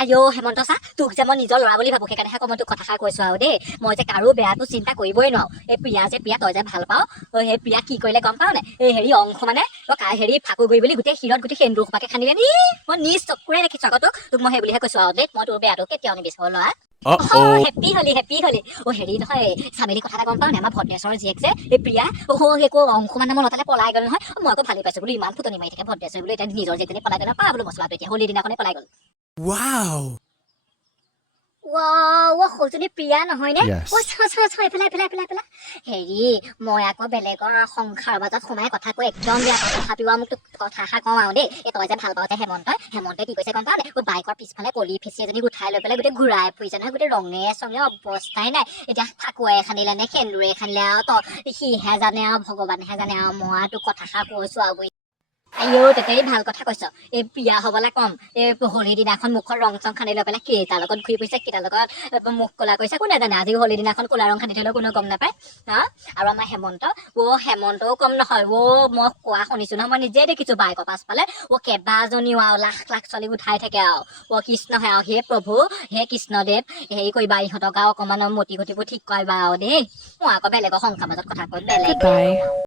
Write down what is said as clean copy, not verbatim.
আইও হেমন্ত চা তোক যে মই নিজৰ ল'ৰা বুলি ভাবো সেইকাৰণেহে মই তোক কথাষাৰ কৈছো আৰু দেই মই যে কাৰো বেয়াটো চিন্তা কৰিবই নোৱাৰো এই প্ৰিয়া তই যে ভাল পাওঁ সেই প্ৰিয়া কি কৰিলে গম পাও নে এই হেৰি অংশ মানে হেৰি ফাকু গৈ বুলি গোটেই শিৰত গোটেই সেন্দুৰ সোপাকে খান্দিলে নি মই নিজ চকুৰে দেখিছো আকৌ তোক মই সেই বুলিহে কৈছো আৰু দেই মই তোৰ বেয়াটো কেতিয়াও নিবিচাৰো ল'ৰা হেপী হলি হেৰি নহয় চামেলি কথা এটা গম পাও নে আমাৰ ভদ্ৰেশ্বৰৰ জীয়েক যে এই প্ৰিয়া একো অংশমান নামৰ লতালে পলাই গ'ল নহয় মই আকৌ ভালেই পাইছো বোলো ইমান ফুটনি মাৰি থাকে ভদ্ৰেশ্বৰী বোলো এতিয়া নিজৰ জীয়েকজনী পলাই গ'ল পা বোলো মছলাটো এতিয়া হোলীৰ দিনাখনে পলাই গ'ল সৌজনী প্ৰিয়া নহয়নে এইফালে হেৰি মই আকৌ বেলেগৰ সংসাৰ মাজত সোমাই কথা কৈ একদম বেয়া পাওঁ তথাপিও মোক কথা এষাৰ কওঁ আৰু দেই এই তই যে ভাল পাওঁ যে হেমন্তই কি কৈছে গম পাৱ নে বাইকৰ পিছফালে কলি ফেচি এজনী উঠাই লৈ পেলাই গোটেই ঘূৰাই ফুৰিছে নহয় গোটেই ৰঙে চঙে অৱস্থাই নাই এতিয়া ফাকুৱাই খান্দিলে নে সেন্দুৰে খান্দিলে আৰু সিহে জানে আৰু ভগৱানেহে জানে আৰু মই তোক কথাষাৰ কৈছো আৰু আইও তেতেই ভাল কথা কৈছ এই প্ৰিয়া হবলৈ কম এই হোলীৰ দিনাখন মুখত ৰং চং সানি লৈ পেলাই কেইটাৰ লগত ঘূৰি ফুৰিছে কেইটাৰ লগত মুখ ক'লা কৰিছে কোনে জানে আজি হোলীৰ দিনাখন ক'লা ৰং সানি থলেও কোনো গম নাপায় হা আৰু আমাৰ হেমন্তও কম নহয় মই কোৱা শুনিছো নহয় মই নিজে দেখিছো বাইকৰ পাছফালে কেইবাজনীও আৰু লাখ লাখ ছোৱালী উঠাই থাকে আৰু কৃষ্ণহে আৰু হে প্ৰভু হে কৃষ্ণদেৱ হেৰি কৰিবা ইহঁতক আৰু অকমান মতি গতিবোৰ ঠিক কৰিবা আৰু দেই মই আকৌ বেলেগৰ সংসাৰ মাজত কথা কৈ বেলেগ